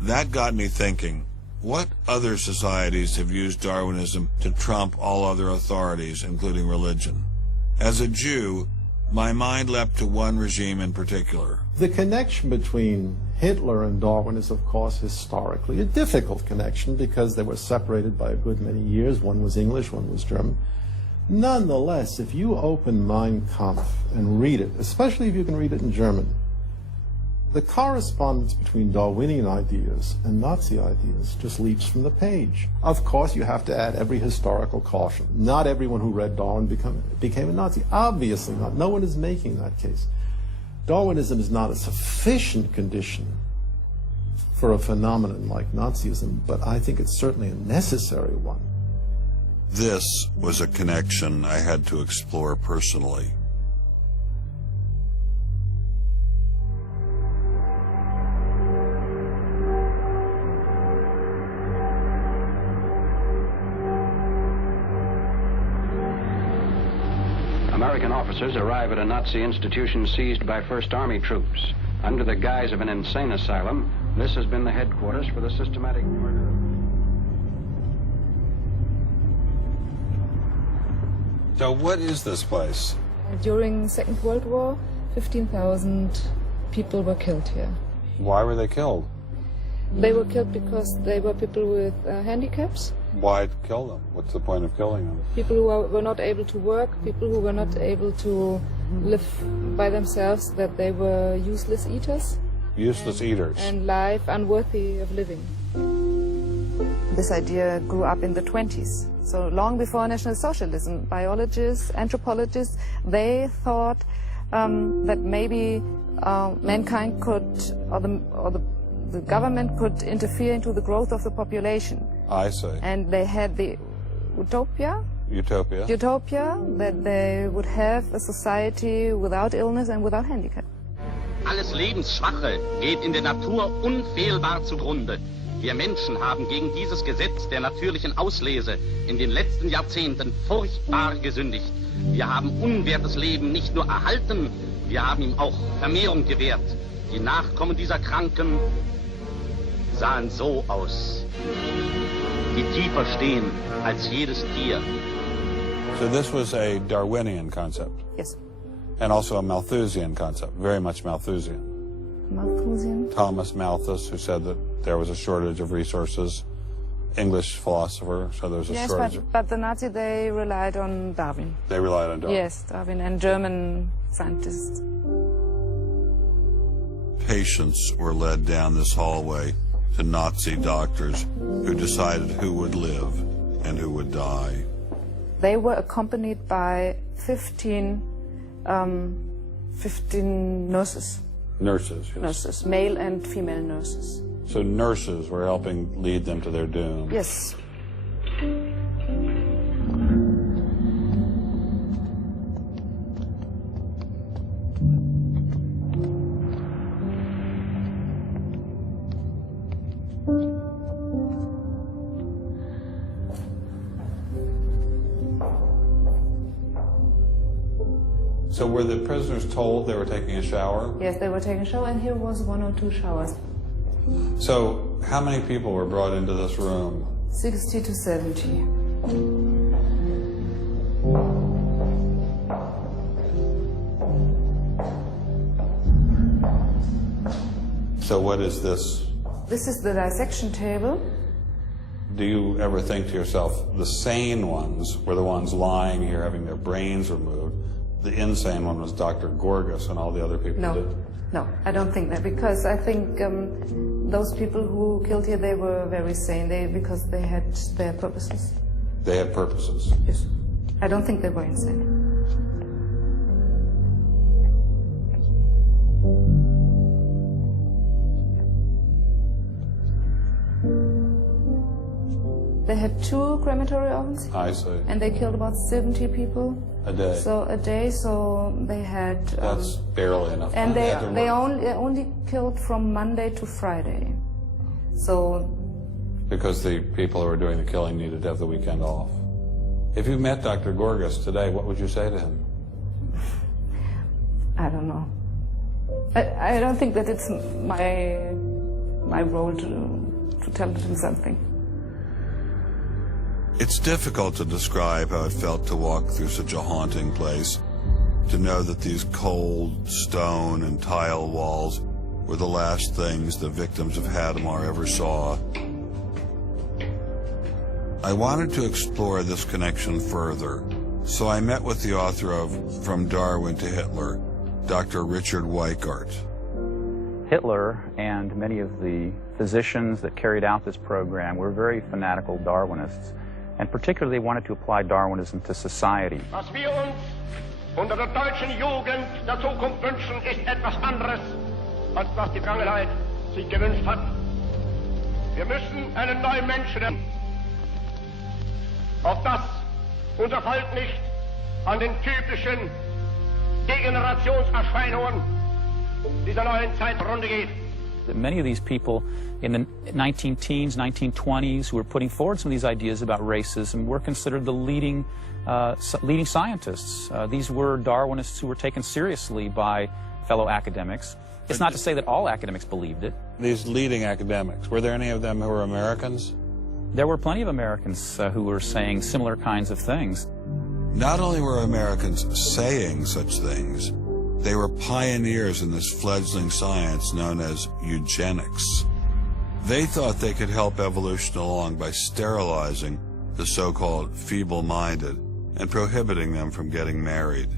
That got me thinking, what other societies have used Darwinism to trump all other authorities, including religion? As a Jew, my mind leapt to one regime in particular. The connection between Hitler and Darwin is, of course, historically a difficult connection because they were separated by a good many years. One was English, one was German. Nonetheless, if you open Mein Kampf and read it, especially if you can read it in German, the correspondence between Darwinian ideas and Nazi ideas just leaps from the page. Of course, you have to add every historical caution. Not everyone who read Darwin became a Nazi. Obviously not. No one is making that case. Darwinism is not a sufficient condition for a phenomenon like Nazism, but I think it's certainly a necessary one. This was a connection I had to explore personally. American officers arrive at a Nazi institution seized by First Army troops. Under the guise of an insane asylum, this has been the headquarters for the systematic murder. So what is this place? During the Second World War, 15,000 people were killed here. Why were they killed? They were killed because they were people with handicaps. Why kill them? What's the point of killing them? People who were not able to work, people who were not able to live by themselves, that they were useless eaters. Useless eaters. And life unworthy of living. This idea grew up in the 20s. So long before National Socialism, biologists, anthropologists, they thought that maybe mankind could, or the government could interfere into the growth of the population. I see. And they had the utopia that they would have a society without illness and without handicap. Alles Lebensschwache geht in der Natur unfehlbar zugrunde. Wir Menschen haben gegen dieses Gesetz der natürlichen Auslese in den letzten Jahrzehnten furchtbar gesündigt. Wir haben unwertes Leben nicht nur erhalten, wir haben ihm auch Vermehrung gewährt. Die Nachkommen dieser Kranken sahen so aus, die tiefer stehen als jedes Tier. So this was a Darwinian concept? Yes. And also a Malthusian concept, very much Malthusian. Malthusian? Thomas Malthus, who said that there was a shortage of resources, English philosopher, so there was a shortage. Yes, but the Nazis, they relied on Darwin. They relied on Darwin? Yes, Darwin and German scientists. Patients were led down this hallway to Nazi doctors who decided who would live and who would die. They were accompanied by 15 nurses. Nurses, yes. Nurses, male and female nurses. So nurses were helping lead them to their doom. Yes. So were the prisoners told they were taking a shower? Yes, they were taking a shower, and here was 1 or 2 showers. So how many people were brought into this room? 60 to 70. So what is this? This is the dissection table. Do you ever think to yourself, the sane ones were the ones lying here having their brains removed? The insane one was Dr. Gorgas and all the other people did? No, I don't think that, because I think those people who killed here, they were very sane, because they had their purposes. They had purposes? Yes. I don't think they were insane. They had 2 crematory ovens. I see. And they killed about 70 people. A day? So a day, so they had... That's barely enough. And they only killed from Monday to Friday. So... Because the people who were doing the killing needed to have the weekend off. If you met Dr. Gorgas today, what would you say to him? I don't know. I don't think that it's my my role to tell him something. It's difficult to describe how it felt to walk through such a haunting place, to know that these cold stone and tile walls were the last things the victims of Hadamar ever saw. I wanted to explore this connection further, so I met with the author of From Darwin to Hitler, Dr. Richard Weikart. Hitler and many of the physicians that carried out this program were very fanatical Darwinists, and particularly wanted to apply Darwinism to society. Was wir uns unter der deutschen Jugend der Zukunft wünschen, ist etwas anderes, als was die Vergangenheit sich gewünscht hat. Wir müssen einen neuen Menschen, auf das unser Volk nicht an den typischen Degenerationserscheinungen dieser neuen Zeit runde geht. Many of these people in the 19-teens, 1920s, who were putting forward some of these ideas about racism were considered the leading scientists. These were Darwinists who were taken seriously by fellow academics. It's not to say that all academics believed it. These leading academics, were there any of them who were Americans? There were plenty of Americans who were saying similar kinds of things. Not only were Americans saying such things, they were pioneers in this fledgling science known as eugenics. They thought they could help evolution along by sterilizing the so-called feeble-minded and prohibiting them from getting married.